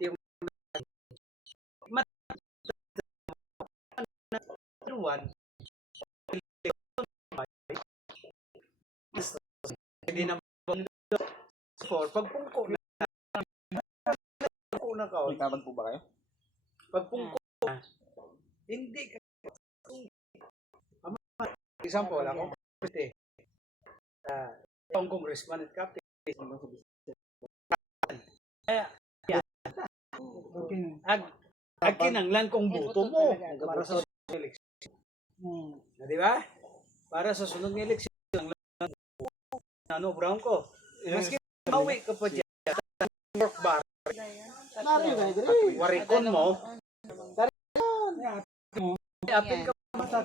yung one, hindi na for pagpungko na ka. Tabag po ba kayo? Pagpungko na, hindi ka example, ako ang congressman at captain. Ag kinanglan kung boto mo para sa sunod ng eleksyon. Di ba? Para sa sunod ng eleksyon, brown ko. Maski mawi ka pa dyan, work bar. Warikon mo, apin ka pa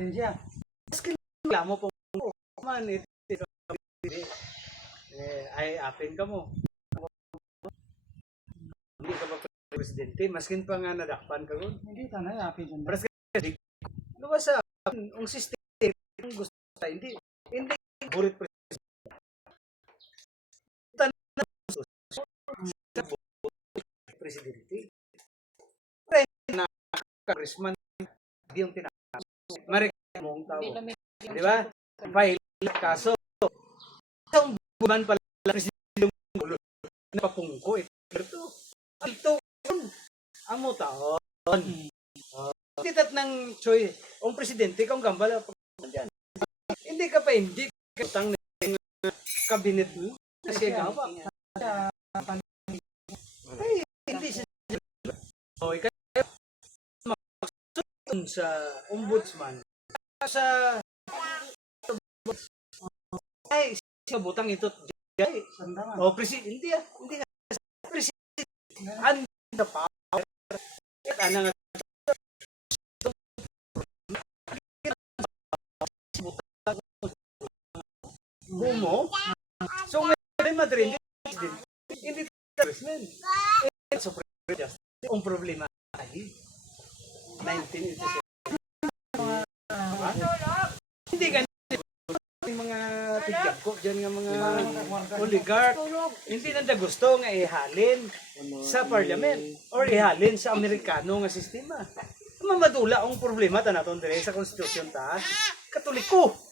siya. Maski mo po man, ay apin ka mo. Hindi ka ba presidente, maskin pa nga nadakpan ka ron. Hindi tanay apin dyan. Luwa sa ang system ang gusto tayo, hindi burit presidente. Na congressman di yung tinatawag. Marikay mo ang tao. Di ba? File kaso. Isang buwan pala presidente yung ulo na papungko. Ito ang mo taon. Hindi tat ng choice. Ang presidente kung gambala dyan. Hindi ka pa hindi katang ng cabinet mo. Kasi gawa. Ay, hindi siya. Okay, kaya makasusun sa ombudsman. Sa ay, siya butang ito. O, presidente. Hindi nga. Presidente. Anda pa. Ano nga. Bumo. So, ngayon Madrid, hindi congressman. Supreme Justice. Ang problema ay 1987. Hindi ganito. Yung mga tigyan ko, dyan nga mga oligarch, hindi nanda gusto nga ihalin sa parliament or ihalin sa Amerikano nga sistema. Mamadula ang problema ta naton dire sa konstitusyon ta. Katoliko.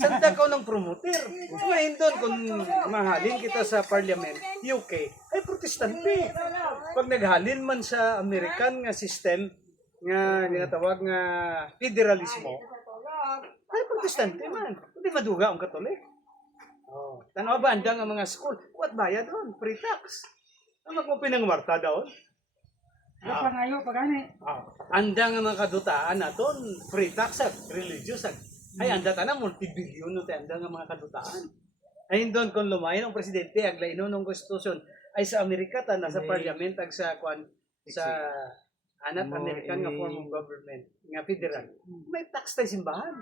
Sanda ka ng promoter. Ngayon doon, kung mahalin kita sa parliament, UK, ay protestante. Pag naghalin man sa American nga system, nga tawag nga federalismo, ay protestante man. Hindi maduga ang Katolik. Oh. Tanaw ba, andang ang mga school? What bayad doon? Free tax. Ano mo pinangmarta doon? Pangayo, pagani. Andang ang mga kadutaan naton, free tax at religious at ay anda ta na multibilyon no anda nga mga kadutaan. Ay doon kung lumayan ang presidente aglay no ng konstitusyon ay sa Amerika ta nasa parliament ag sa sa anak American nga form of government nga federal. May tax tay simbahan.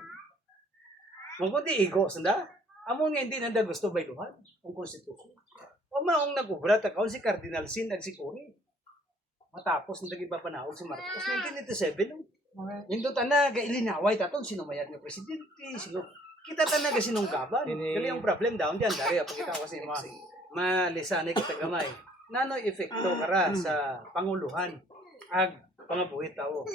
Mo kundi ego sanda. Amo nga hindi nanda gusto bayluhan ang konstitusyon. O maong nagubra ta kaon si Cardinal Sin ag si Cory. Matapos nang ibabanawag si Marcos 1987 Nindot na gailinaway taton sino mayad nga presidente sino kita tanaga sinunggaban kali ang problem daw diyan dari pagita kasi malisanay kita gamay nano epekto kara sa panguluhan ag pangabuhi tao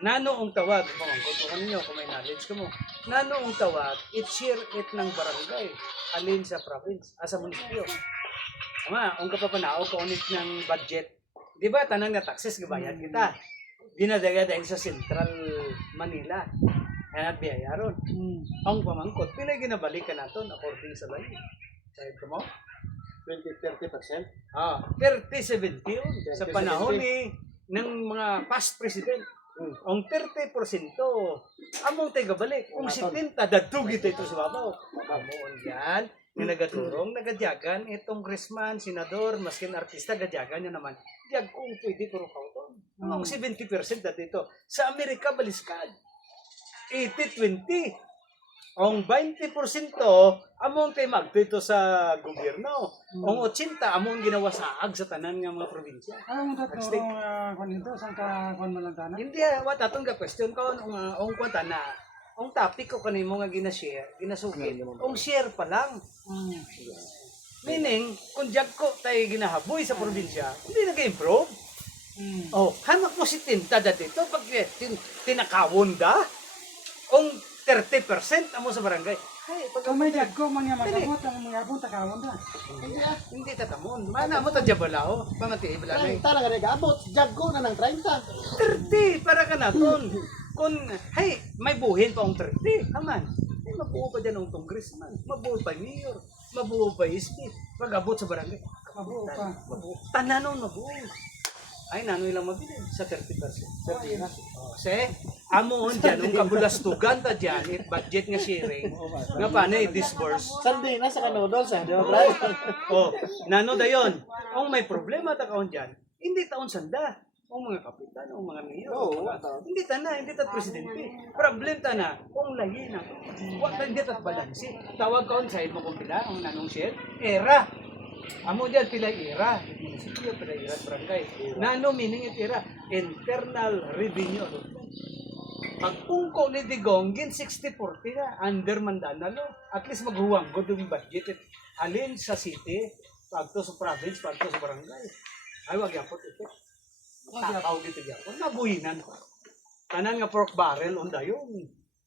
nano ang tawag kung ninyo kung may knowledge mo nano ang tawag share it ng barangay alin sa province sa munisipyo ang kapapanaog ko ulit ng budget di ba tanan nga taxes gabayad kita dinadaga dahil sa Central Manila. Kaya biyaya ron. Ang pamangkot, pinay ginabalikan natin according sa lahi. Sabi ko mo? 20-30%? 30-70 yun. Sa panahon ng mga past president. Ang 30%, among tayo gabalik. Ang 70, dadugit ito sa babaw. Amoon yan. Yung nagaturong, nagadyagan, itong congressman, senador, maskin artista, gadyagan nyo naman. Diyag kung pwede ko kauton. Ang 70% dito. Sa Amerika, baliskad. 80-20. Ang 20% among tayo magpito sa gobyerno. Ang 80, among ginawa sa ag sa tanan ng mga probinsya. Ano mo ito kung ito? Saan ka kung malagana? Hindi, wat atong ka question ko ang kwanta na ang topic ko kanimo nga ginashare, ginasugid. Ang share pa lang. Meaning, kung kung ko tayo ginahaboy sa probinsya, hindi nag-improve. Oh, hamak mo si Tinta dito pag tinakawon da. Kung 30% amo sa barangay. Ay, pag Kung may dagko, mga magabot, ang mga abot, takawon na. hindi tatamon. Mana mo ta jabalao, pamati ibalay. 30 lang nga abot. Jago na ng 30. 30 para ka naton. Kung hay, may buhin pa ang 30. Haman. Ay mabuo pa diyan ang congressman, mabuo pa mayor, mabuo pa SP. Pag abot sa barangay, Mabuo pa. mabuo. Tananon mabuo. Ay, nanoy lang mabili sa 30%. 30 na. Kasi, amoon dyan, ang kabulastugan ta dyan, budget nga sharing, nga paano i-disburse. Sunday na sa kanoodles eh. Di ba, Brian? O, nano dayon, kung may problema ta kaon dyan, hindi taon sanda. O mga kapitan, o mga mayor, Oo, hindi ta na, hindi ta presidente. Problem ta na, kung lahi na, wala hindi ta balansi. Tawag kaon sa mo kung pila, ang nanong share, era. Amo dyan pila era, munisipyo pila era at barangay. Nano meaning it era? Internal revenue. Pagpungko ni Digong, gin 60-40 na, under Mandanalo. At least maghuwang go yung budget. Alin sa city, pagto sa province, pagto sa barangay. Ay, wag yapot ito. Takaw dito yapot. Nabuhinan. Tanan nga pork barrel, onda yun.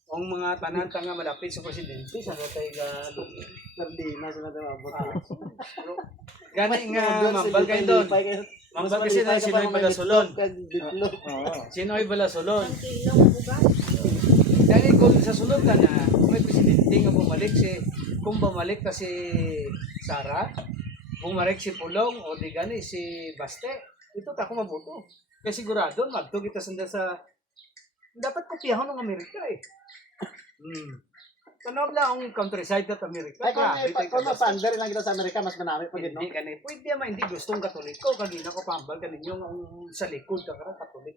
Ang mga tanan nga malapit sa presidente, sa natay ga Sardina sila na abot. Gani nga mambal kayo doon. Mambal kasi na sinoy balasulon. Sinoy balasulon. Dahil kung sa sulod ka na, may presidente nga bumalik kung bumalik ka si Sara, bumalik si Pulong, o di gani si Baste, ito tako mabuto. Kaya sigurado, magto kita sa dapat kopyahon ng Amerika eh. Tanong na ang countryside at Amerika. Ay, kung ma-pander lang kita sa Amerika, mas manami pa gino. Hindi ka na. Pwede naman, hindi gustong katoliko. Kagina ko pambal ka ninyo ang sa likod ka karang katolik.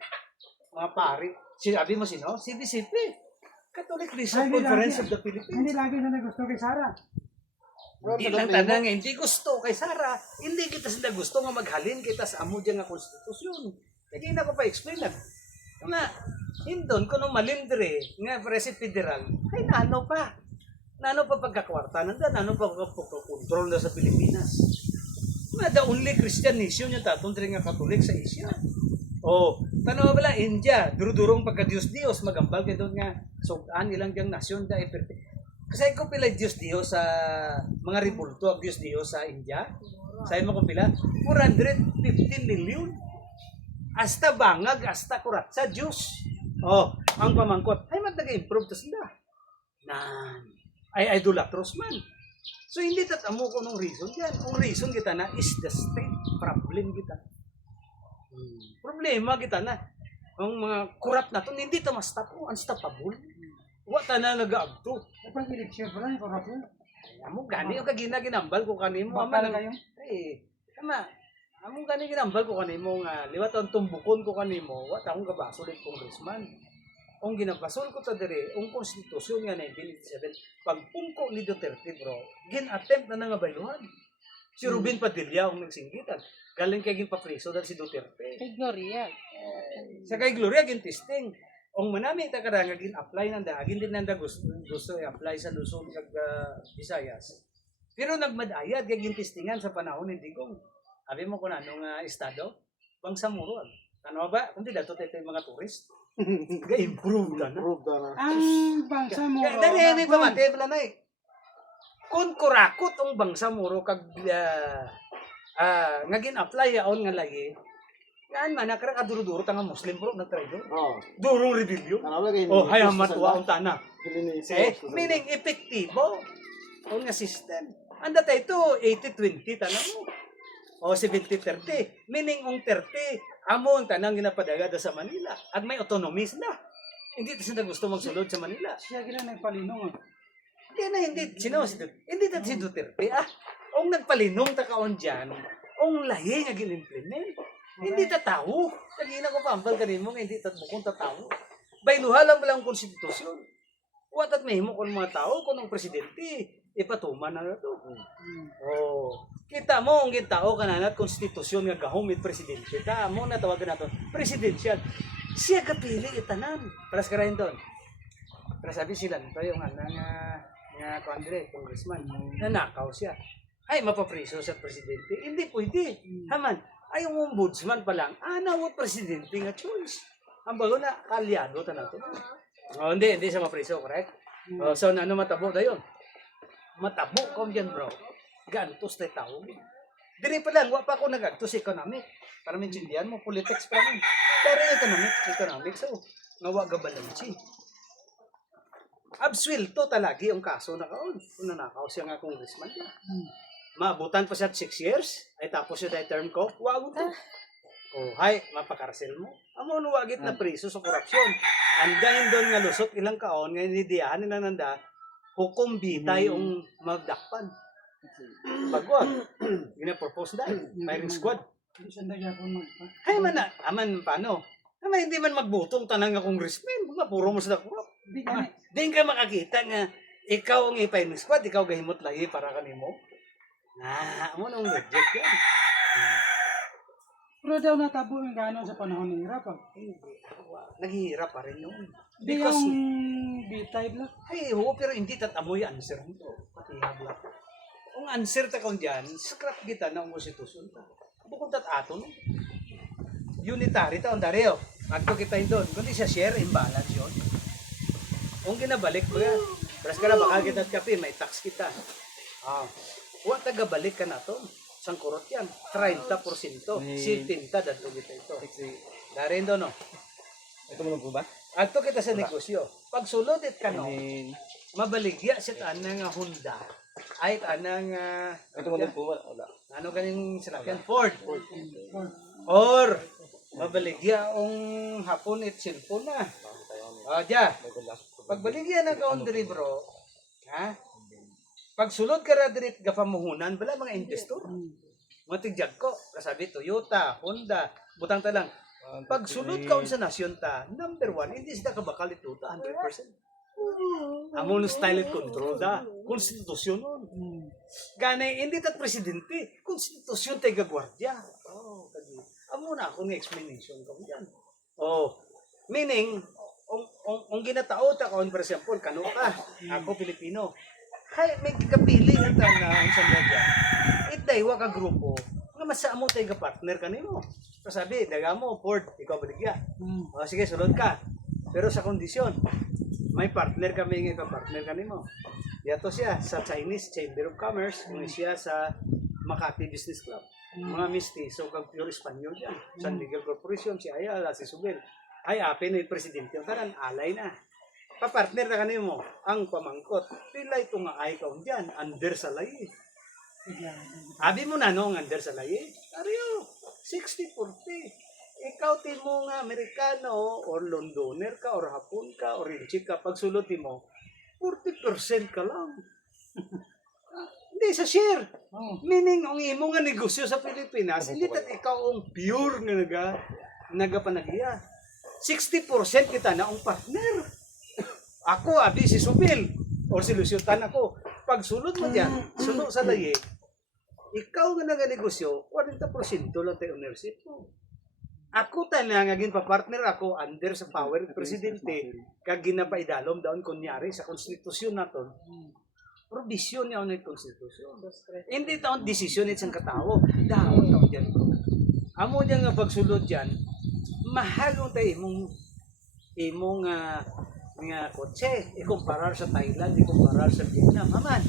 Mga pari. Sinabi mo sino? CBCP. Catholic Bishop Conference of the Philippines. Hindi lagi na gusto kay Sara. Hindi lang tanang hindi gusto kay Sara. Hindi kita sila gusto nga maghalin kita sa amo dyan nga konstitusyon. Kaya na ko pa explain lang. Nga, hindon ko nung malindre nga presi federal, ay nano pa pagkakwarta nanda, nano pa pagkakontrol na sa Pilipinas. Nga, the only Christian nation yung tatong nga Katolik sa Asia. Oh, tanaw bala, India, durudurong pagka-Diyos-Diyos, magambal kayo doon nga, sugaan ilang diyang nasyon da, kasi ko pila Diyos-Diyos sa mga ribulto ang Diyos-Diyos sa India. Sabi mo ko pila, 415 million. Hasta bangag, hasta kurat sa Diyos. Oh, ang pamangkot, ay mag-improve to sila. Ay idolatros man. So hindi tatamo ko ng reason yan. Ang reason kita na is the state problem kita. Problema kita na. Ang mga kurat na to, hindi ta ma-stop. Unstoppable. Wata na nag-aabto. Kapag eleksyon pa lang, korapon. Amo gani yung ginambal ko kanimo. Bakal kayo? Eh, tama. Among gani ginambal ko kanimo nga liwat ang tumbukon ko kanimo, wa ta akong gabasol it congressman. Ang ginabasol ko ta dire, ang konstitusyon nga 1987, pagpungko ni Duterte bro, gin-attempt na nga bayluhan. Si Ruben Padilla ang nagsinggitan. Galing kay gin papriso dahil si Duterte. Kay Gloria. Sa kay Gloria gin testing. Ang manami ta kada nga gin-apply nanda, agin din nanda gusto i-apply sa Luzon kag Visayas. Pero nagmadayad kay gin testingan sa panahon ni Digong. Sabi mo kung anong estado? Bangsamoro. Ano ba? Kundi dato tayo yung mga turist. Ga-improve na na. Ang Bangsamoro. Dali pa mati, pala na eh. Kung kurakot ang Bangsamoro kag nga gin-apply yaon nga lagi, yan man, nakakaduro-duro tanga Muslim bro, nag-try doon. Durong rebellion. Oh, hay hamatwa ang tana. Meaning, epektibo. O nga system. Anda tayo ito, 80-20, tanong mo. O 70-30. Meaning, ang 30, amo ang tanang ginapadagada sa Manila. At may autonomy sila. Hindi sila gusto magsulod sa Manila. Siya gina nagpalinong. Hindi. Sino si Duterte? Hindi si Duterte. Ang nagpalinong takaon dyan, ang lahi nga gin-implement. Hindi tatawo. Kagina ko pambal kanin mo, hindi tatbukong tatawo. Bayluha lang pala ang konstitusyon. Watat may mo kung mga tao, kung ang presidente, ipatuman na ito. Oh. Kita mo, ang tao kananat, konstitusyon nga gahumit presidente. Ta mo na tawagan nato, presidential. Siya kapili itanan. Paras ka rin doon. Pero sabi sila, ito yung nga congressman, nanakaw siya. ay mapapriso sa presidente. Hindi pwede. Haman, ay ang ombudsman pa lang, what presidente nga choice. Ang bago na, kalyado ta nato. Oh, hindi siya mapriso, correct? Oh, so, ano matabo na yun? Matabo ko dyan, bro. Gantos tayo tao. Diri pa lang, wa pa ako nag-agtos economic. Para maintindihan mo, politics pa rin. Pero economic, so, nawa gabalansi. Absuelto talagi ang kaso na kaon. Kung nanakaw siya nga congressman niya. Maabutan pa siya 6 years, ay tapos siya dahil term ko, wag mo. Oh, hay, mapakarsel mo. Amo no wagit na priso sa korupsyon. Andahin doon nga lusot ilang kaon, ngayon nidiyahan nila nanda, hukom bitay ang magdakpan. Bagwag. Gina-propose dahil. Firing squad. Hindi siya nagyapon mo. Ay man na, aman paano? Naman hindi man magbutong tanang nga congressman, mga puro mo sa dakurap. Hindi gani. Di ka makakita nga ikaw ang i-firing squad, ikaw gahimot lagi para kanimo. Amo nang reject yan. Pero daw natabo yung gano'n sa panahon ng hirap. Hindi, naghihirap pa rin yun. Hindi Because, yung B-type lang. ay, oo, pero hindi tatamoy answer nito. Pati habla. Kung answer ta kung dyan, scrap kita na ang konstitusyon ta. Bukod tat aton. Unitary ta, ondari o. Agto kita doon. Kundi siya share, imbalance yun. Kung ginabalik mo yan, pras ka na baka kita kape, may tax kita. Huwag tagabalik ka na to. Sang kurot yan, 30%. Si tinta dato kita ito. Darin doon, no? Ito mo po ba? Agto kita sa negosyo. Pag sulodit ka, no? Mabaligya siya tanang Honda. Ay tanang Ito mo po ba? Wala. ano ganing sinakyan? Ford. Or mabaligya ang hapon at cellphone na. Diya. Pag baligya na ka on diri, bro. Ha? Pag sulod ka ra diri gapamuhunan bala mga investor. Mga tigjag ko, kasabi Toyota, Honda, butang ta lang. Pag sulod ka sa nasyon ta, number 1, hindi sila kabakal ito 100%. Amo no style at control da, konstitusyon nun. Ganay, hindi tat presidente, konstitusyon tayo gagwardya. Amo na ako ni explanation ko dyan. Meaning, ang ginatao ta kaon, for example, kano ka, ako Pilipino. Hay, may kapili na na ang sandadya. Itaywa ka grupo, nga masamo tayo partner ka nimo. Sabi, daga mo, Ford, ikaw baligya. Sige, sulod ka. Pero sa kondisyon, may partner kami nga partner ka nimo. Yato siya sa Chinese Chamber of Commerce, siya sa Makati Business Club. Mga mistiso, kag pure Espanyol yan. San Miguel Corporation, si Ayala, si Subel. Ay, apin na yung presidente. Ang taran, alay na. Kapartner na kanimo ang pamangkot. Pila ito nga ay kaon dyan, under sa layi. Abi mo na no, under sa layi. Ariyo, 60-40. Ikaw timo nga Amerikano, or Londoner ka, or Hapon ka, or Inchik ka, pagsulot mo, 40% ka lang. Hindi sa share. Meaning, ang imo nga negosyo sa Pilipinas, hindi tat ikaw ang pure nga nagapanagiya. 60% kita na ang partner. Ako, abi si Subil, or si Luciutan ako. Pag sulod mo dyan, sulod sa layi, ikaw nga naganegosyo, 40% lang tayo ownership mo. Ako tayo nga ngagin pa-partner ako under sa power ng presidente, kag ginapaidalom daon kunyari sa konstitusyon naton. Provision niya ng konstitusyon. Hindi taon desisyon itong katao. Daon taon dyan. Amo dyan nga pagsulod dyan, mahal mo tayo imong nga kotse, ikumparar sa Thailand, ikumparar sa Vietnam. Aman,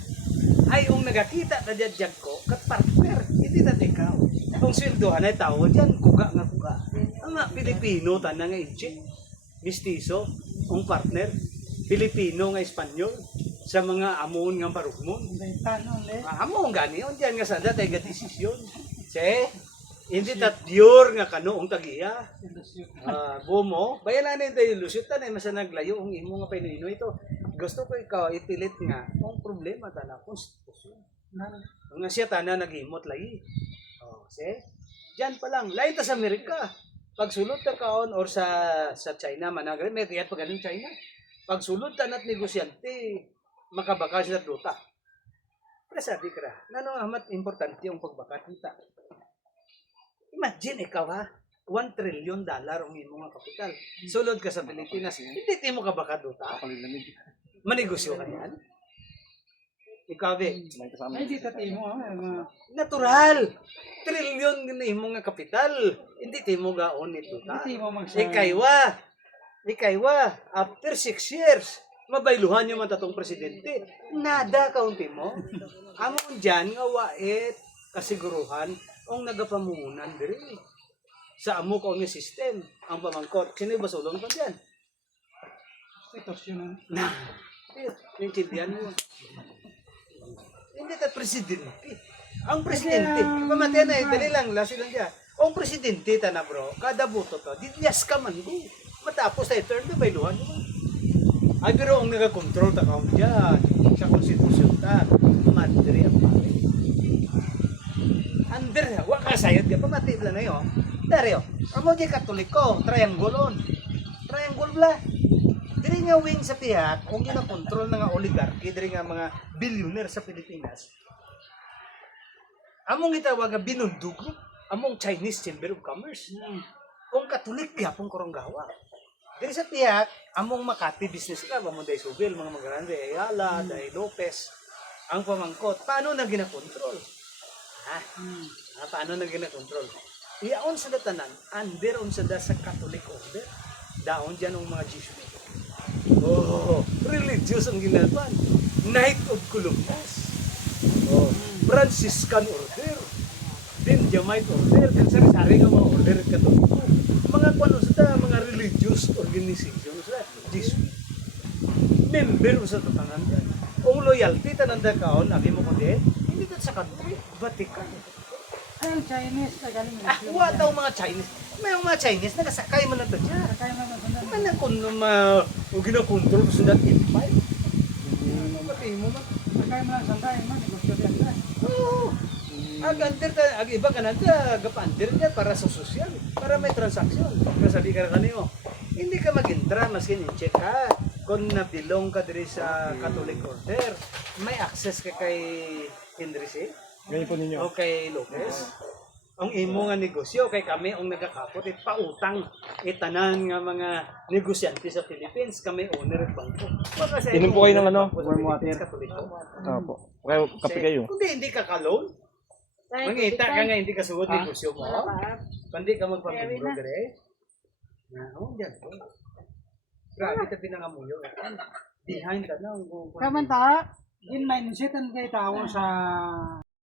ay ang nagakita na dyan ko, kat-partner, hindi na ikaw. Kung sweldohan ay tao dyan, kuga nga kuga. Ang nga, Pilipino, tanang nga Inchik, mistiso, ang partner, Pilipino nga Espanyol, sa mga amon nga parugmon. Amon gani, on dyan nga sada tayo desisyon. Hindi tat pure nga kano ang tagiya. Bumo, bayanan tayo lusyutan ay masa naglayo ang imo nga Pinoy ito. Gusto ko ikaw ipilit nga ang problema tana konstitusyon. Nga siya tana naghimot lagi. Diyan pa lang, lain ta sa Amerika. Pag sulod ta kaon or sa China managre, may tiyat pa ganing China. Pag sulod ta nat negosyante, makabaka sila duta. Pero sabi ka na, nano amat importante yung pagbaka kita. Imagine ikaw ha, $1 trillion ang imo nga kapital. Sulod ka sa Pilipinas, hindi mo ka baka duta. Manegosyo ka yan. Ikabe. May kasama. Ay, di tatimo. Natural. Trilyon ginahimo nga kapital. Hindi timo gaon nito ta. Hindi mo Ikaywa, after 6 years, mabayluhan yung matatong presidente. Nada kaunti mo. Amon dyan nga wait kasiguruhan ang nagapamunan diri. Sa amo ko ni system, ang pamangkot. Sino yung basulong pa dyan? Institusyonan. Naintindihan mo. Hindi ka presidente. Ang presidente, pamatiyan na dali lang, lasi lang dyan. Ang presidente, tana bro, kada buto to, didyas ka man di. Matapos na turn na bayluhan mo. Ay, pero ang nag-control ta ka dyan, sa konstitusyon ta, madri ang pare. Under, wak ka sayod ka, pamati lang na yun. Dari yun, amo di katoliko, triangulon. Triangle bla. Diri nga wing sa pihak, kung gina-control na nga oligarchy, diri nga mga billionaire sa Pilipinas, among itawag nga binundug, among Chinese Chamber of Commerce. Kung Katolik, yapong koronggawa. Diri sa tiyak, among Makati Business Club, among Day Subil, mga Magrande, Ayala, Day Lopez, ang pamangkot, paano na gina-control? Paano na gina-control? Iyaon sa datanan, under on sa Catholic order. Daon dyan ang mga Jesuit. Oh, religious ang ginagawa. Knight of Columbus. Oh, Franciscan order. Benjamite order. Kansari-sari nga mga order at Katoliko. Mga kwano sa mga religious organization sa Jesuit. Member sa tatanan dyan. Kung loyalty tananda kaon, abi mo kundi, hindi ka sa country, Vatican. Ay, ang Chinese. Ay, galing mo. Wa daw mga Chinese. May mga Chinese nagasakay man na to dyan. Kaya naman sundan. Man na kung ginakontrol ko sa that empire. Pati mo man. Kaya mo lang sundan. Negosyo din. Oo. Ag iba ka nanda, gapandir niya para sa social, para may transaksyon. Pero sabi ka kanino, hindi ka mag-intra, maskin in-check ka. Kung nabilong ka diri sa Catholic order, may access ka kay Henry C. Ganyan po ninyo. O kay Lopez. Ang imo nga negosyo, kay kami ang nagakapot, pautang, tanan nga mga negosyante sa Philippines, kami owner at bangko. Inom po kayo ng ano? Warm water. Katoliko. Opo. Kayo, kape kayo. Kundi hindi ka ka-loan. Mangita ka nga, hindi ka sugod negosyo mo. Kundi ka magpapinro dire. Oo, dyan po. Grabe ka pinangamuyo. Behind ka na. Kamanta, in mindset ang kay tao sa